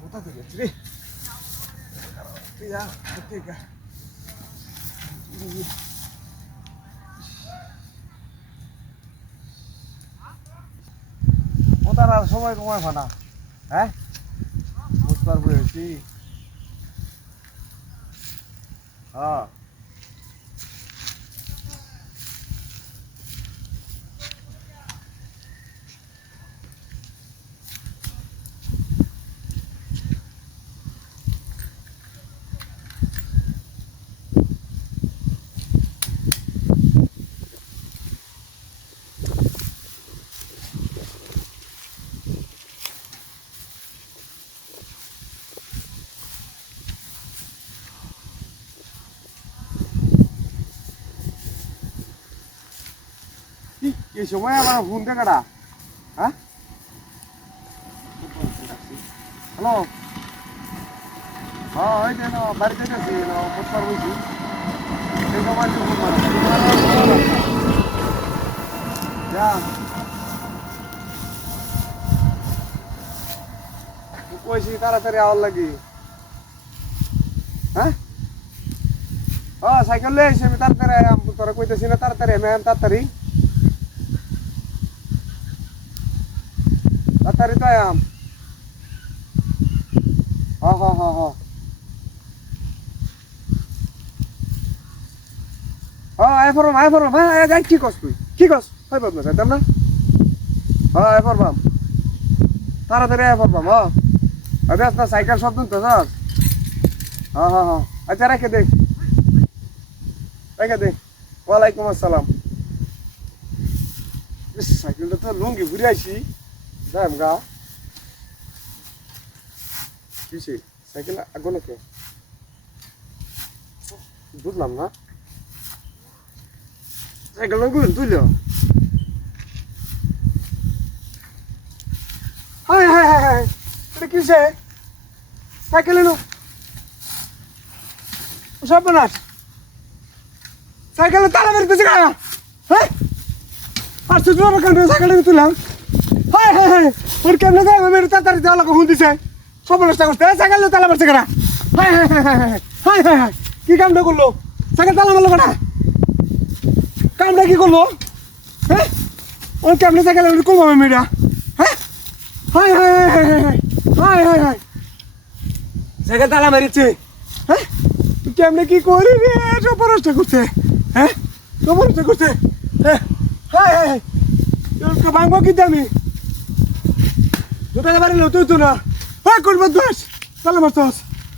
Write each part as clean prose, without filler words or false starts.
কোথা থেকে যাচ্ছি রে? কোথার আর সময় কমায় ফানা, হ্যাঁ বুঝতে পারবো কি? হ্যাঁ এই সময় আমার ফোন দেখাটা, হ্যাঁ হ্যালো, হ্যাঁ ওই যে বাড়িতে গেছি বুধবার বলছি সেই সময় ফোন কইছি তাড়াতাড়ি আওয়ার লাগি, হ্যাঁ সাইকেল লয়ে আইছি আমি তাড়াতাড়ি, তোরা কইতেছি না তাড়াতাড়ি, আমি তাড়াতাড়ি তাড়াতাড়ি তো আয়াম। হ্যাঁ হ্যাঁ হ্যাঁ হ্যাঁ হ্যাঁ আয় ফরম হ্যাঁ যাই, কি কস তুই, কি কস হয় পাব না যাইতাম না, হ্যাঁ আয় ফরবাম তাড়াতাড়ি আয় ফরবাম। হ্যাঁ আরে আপনার সাইকেল শব্দ তো স্যার, হ্যাঁ হ্যাঁ হ্যাঁ আচ্ছা রেখে দে, রেখে দে। ওয়ালাইকুম আসসালাম। সাইকেলটা তো লুঙ্গি ঘুরে আইসি, যাইম গা কিসে সাইকেল আগে নাকি বুঝলাম না, সাইকেল তুইল হায় হায় হায় হায়, এটা কিসে সাইকেল এলো সব নাশ, সাইকেলে তালা বেরোতেছে গা, হ্যাঁ আর শুধু আমার কেন সাইকেলটা তুললাম, হায় হায় হায় ওর কেমনে যায় মেরে তাড়াতাড়ি দেওয়া লোক হুন দিছে, সব নষ্ট করতে সাইকেল তালা মারছে কেনা, হায় হায় হায় হায় হায় হায় হায় কি কামটা করলো, সাইকেল তালা মারলো কেনা, কামটা কি করলো, হ্যাঁ ওর কেমনে সাইকেল করবো আমি মেয়েরা, হ্যাঁ হায় হায় হায় হায় হায় হায় হায় সাইকেল তালা মেরেছে, হ্যাঁ কেমনে কি করি রে, সব নষ্ট করছে, হ্যাঁ সব নষ্ট করছে, হ্যাঁ হায় হায় ভাঙবো কিন্তু আমি দুটো বাড়ি তুই তো না, হ্যাঁ করবো দোষ তালা মারছ,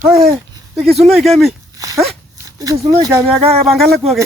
হ্যাঁ তুই কিছু নই আমি, হ্যাঁ তুই কিছু নই আমি আগে বাঙ্গাল লাগবো আগে।